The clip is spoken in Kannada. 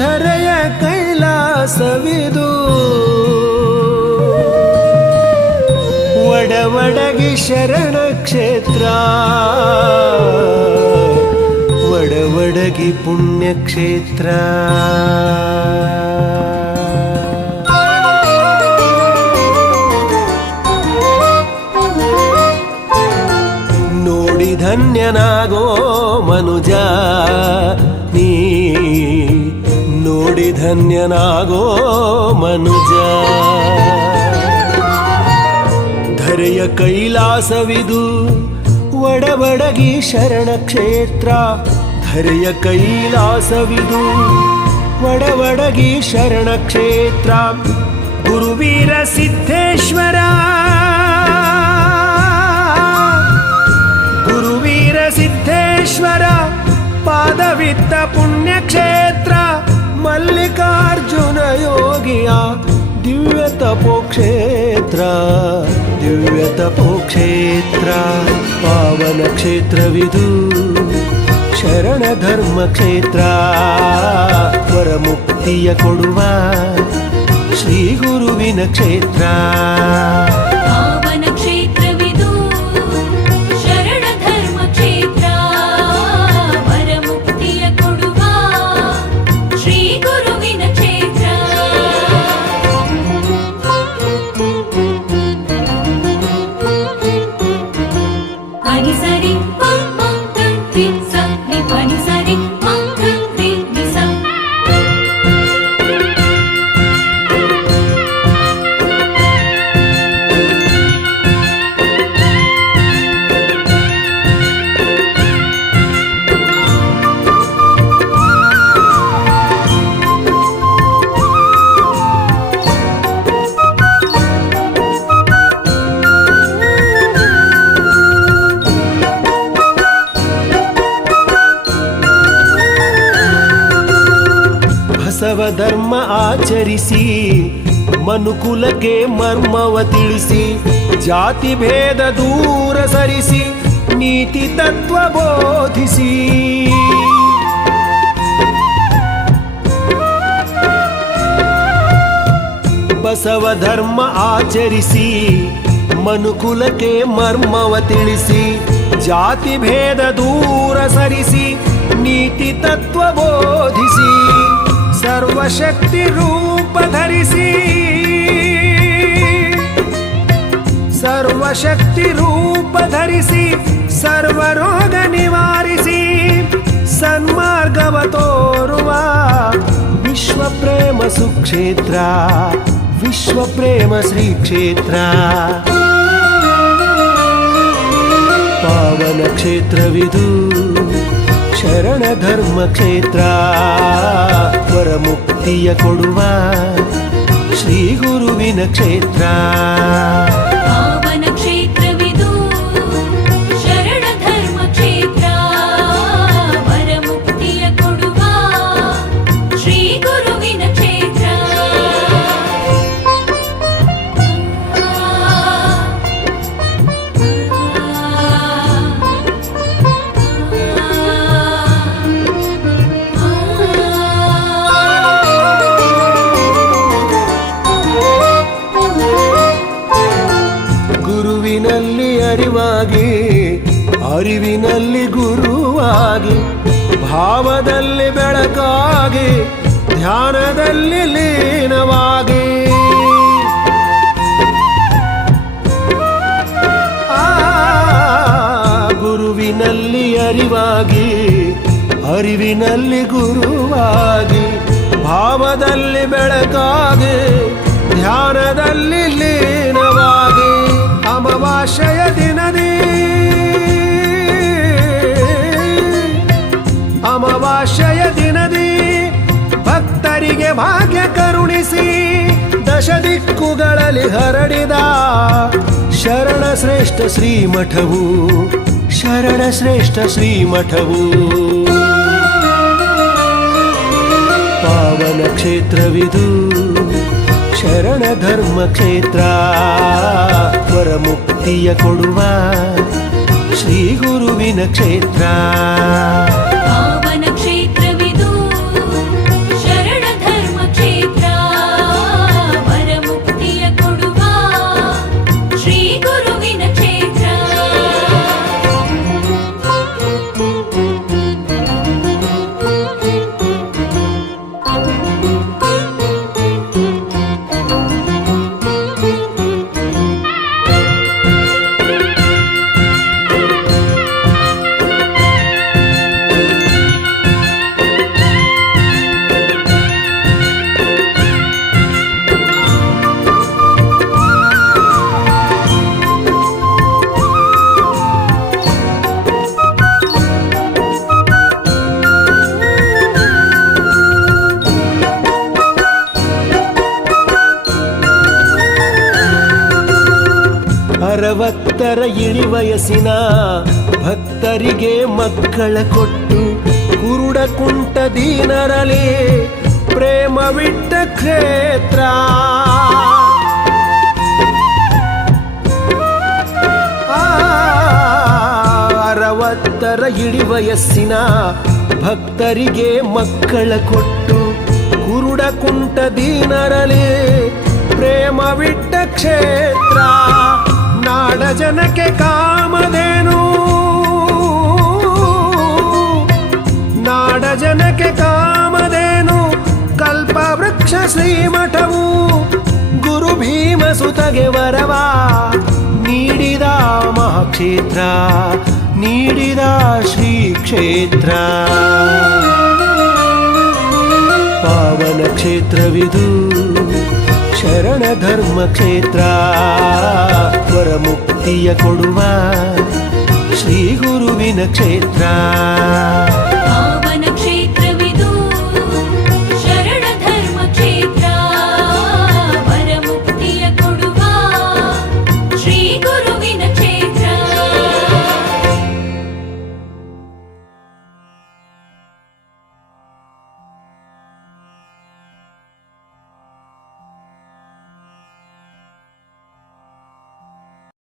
ಧರೆಯ ಕೈಲಾಸವಿದು ಒಡವಡಗಿ ಶರಣ ಕ್ಷೇತ್ರ ಒಡವಡಗಿ ಪುಣ್ಯಕ್ಷೇತ್ರ ನೋಡಿ ಧನ್ಯನಾಗೋ ಮನುಜ ನೀ ನೋಡಿ ಧನ್ಯನಾಗೋ ಮನುಜ ಧರೆಯ ಕೈಲಾಸವಿದು ಒಡವಡಗಿ ಶರಣ ಕ್ಷೇತ್ರ ಧರೆಯ ಕೈಲಾಸವಿದು ಒಡವಡಗಿ ಶರಣ ಕ್ಷೇತ್ರ ಗುರುವೀರ ಸಿದ್ಧೇಶ್ವರ ಗುರುವೀರ ಸಿದ್ಧೇಶ್ವರ ಪಾದವಿತ್ತ ಪುಣ್ಯಕ್ಷೇತ್ರ ಮಲ್ಲಿಕಾರ್ಜುನ ಯೋಗಿಯ ದಿವ್ಯ ತಪೋಕ್ಷೇತ್ರ ದಿವ್ಯ ತಪೋಕ್ಷೇತ್ರ ಪಾವನ ಕ್ಷೇತ್ರವಿದು ಶರಣ ಧರ್ಮ ಕ್ಷೇತ್ರ ವರಮುಕ್ತಿಯ ಕೊಡುವ ಶ್ರೀ ಗುರುವಿನ ಕ್ಷೇತ್ರ ಪಾವನ ಕ್ಷೇತ್ರವಿದು ಶರಣ ಧರ್ಮ ಕ್ಷೇತ್ರ ವರಮುಕ್ತಿಯ ಕೊಡುವ ಶ್ರೀ ಗುರುವಿನ ಕ್ಷೇತ್ರ ಪನಿ ಸರಿ ಪಂ ಪಂ ತಂ ತಿ ಸ ನಿ ಪನಿ ಸರಿ ಪಂ ತಂ ತಿ ನಿ ಸ ಬಸವ ಧರ್ಮ ಆಚರಿಸಿ ಮನುಕುಲಕ್ಕೆ ಮರ್ಮವ ತಿಳಿಸಿ ಜಾತಿ ಭೇದ ದೂರ ಸರಿಸಿ ನೀತಿ ತತ್ವ ಬೋಧಿಸಿ ಬಸವ ಧರ್ಮ ಆಚರಿಸಿ ಮನುಕುಲಕ್ಕೆ ಮರ್ಮವ ತಿಳಿಸಿ ಜಾತಿ ಭೇದ ದೂರ ಸರಿಸಿ ನೀತಿ ತತ್ವ ಬೋಧಿಸಿ ಸರ್ವಶಕ್ತಿ ರೂಪ ಧರಿಸಿ ಸರ್ವಶಕ್ತಿ ರೂಪ ಧರಿಸಿ ಸರ್ವರೋಗ ನಿವಾರಿಸಿ ಸನ್ಮಾರ್ಗವ ತೋರುವ ವಿಶ್ವ ಪ್ರೇಮ ಸುಕ್ಷೇತ್ರ ವಿಶ್ವ ಪ್ರೇಮ ಶ್ರೀ ಕ್ಷೇತ್ರ ಪಾವನ ಕ್ಷೇತ್ರವಿದು ಶರಣ ಧರ್ಮ ಕ್ಷೇತ್ರ ವರಮುಕ್ತಿಯ ಕೊಡುವ ಶ್ರೀ ಗುರುವಿನ ಕ್ಷೇತ್ರ ಪಾವನ ಕ್ಷೇತ್ರವಿದು ಶರಣ ಧರ್ಮ ಕ್ಷೇತ್ರ ವರಮುಕ್ತಿಯ ಕೊಡುವ ಶ್ರೀ ಗುರುವಿನ ಕ್ಷೇತ್ರ ಗುರುವಿನಲ್ಲಿ ಅರಿವಾಗಿ ಅರಿವಿನಲ್ಲಿ ಗುರುವಾಗಿ ಭಾವದಲ್ಲಿ ಬೆಳಕಾಗಿ ಧ್ಯಾನದಲ್ಲಿ ಲೀನವಾಗಿ ಗುರುವಿನಲ್ಲಿ ಅರಿವಾಗಿ ಅರಿವಿನಲ್ಲಿ ಗುರುವಾಗಿ ಭಾವದಲ್ಲಿ ಬೆಳಕಾಗಿ ಧ್ಯಾನದಲ್ಲಿ ಲೀನವಾಗಿ ಅಮಾವಾಸ್ಯೆಯ ದಿನದಿ ಅಮಾವಾಸ್ಯೆಯ ದಿನದಿ ಭಕ್ತರಿಗೆ ಭಾಗ್ಯ ಕರುಣಿಸಿ ದಶ ದಿಕ್ಕುಗಳಲ್ಲಿ ಹರಡಿದ ಶರಣ ಶ್ರೇಷ್ಠ ಶ್ರೀಮಠವು ಶರಣ ಶ್ರೇಷ್ಠ ಶ್ರೀಮಠವು ಪಾವನ ಕ್ಷೇತ್ರವಿದು ಶರಣ ಧರ್ಮ ಕ್ಷೇತ್ರ ವರಮುಕ್ತಿಯ ಕೊಡುವ ಶ್ರೀ ಗುರುವಿನ ಕ್ಷೇತ್ರ ಪಾವನ ಕ್ಷೇತ್ರವಿದು ಶರಣ 60 ಇಳಿವಯಸ್ಸಿನ ಭಕ್ತರಿಗೆ ಮಕ್ಕಳ ಕೊಟ್ಟು ಕುರುಡ ಕುಂಟ ದೀನರಲಿ ಪ್ರೇಮವಿಟ್ಟ ಕ್ಷೇತ್ರ. 60 ಇಳಿವಯಸ್ಸಿನ ಭಕ್ತರಿಗೆ ಮಕ್ಕಳ ಕೊಟ್ಟು ಕುರುಡ ಕುಂಟ ದೀನರಲಿ ಪ್ರೇಮವಿಟ್ಟ ಕ್ಷೇತ್ರ. ನಾಡ ಜನಕ್ಕೆ ಕಾಮಧೇನು, ನಾಡ ಜನಕ್ಕೆ ಕಾಮಧೇನು ಕಲ್ಪವೃಕ್ಷ ಶ್ರೀಮಠವು ಗುರು ಭೀಮ ಸುತಗೆ ವರವ ನೀಡಿದ ಮಹಾಕ್ಷೇತ್ರ, ನೀಡಿದ ಶ್ರೀ ಕ್ಷೇತ್ರ. ಪಾವನ ಕ್ಷೇತ್ರವಿದು ಶರಣ ಧರ್ಮ ಕ್ಷೇತ್ರ. ವರಮುಕ್ತಿಯ ಕೊಡುವ ಶ್ರೀ ಗುರುವಿನ ಕ್ಷೇತ್ರ.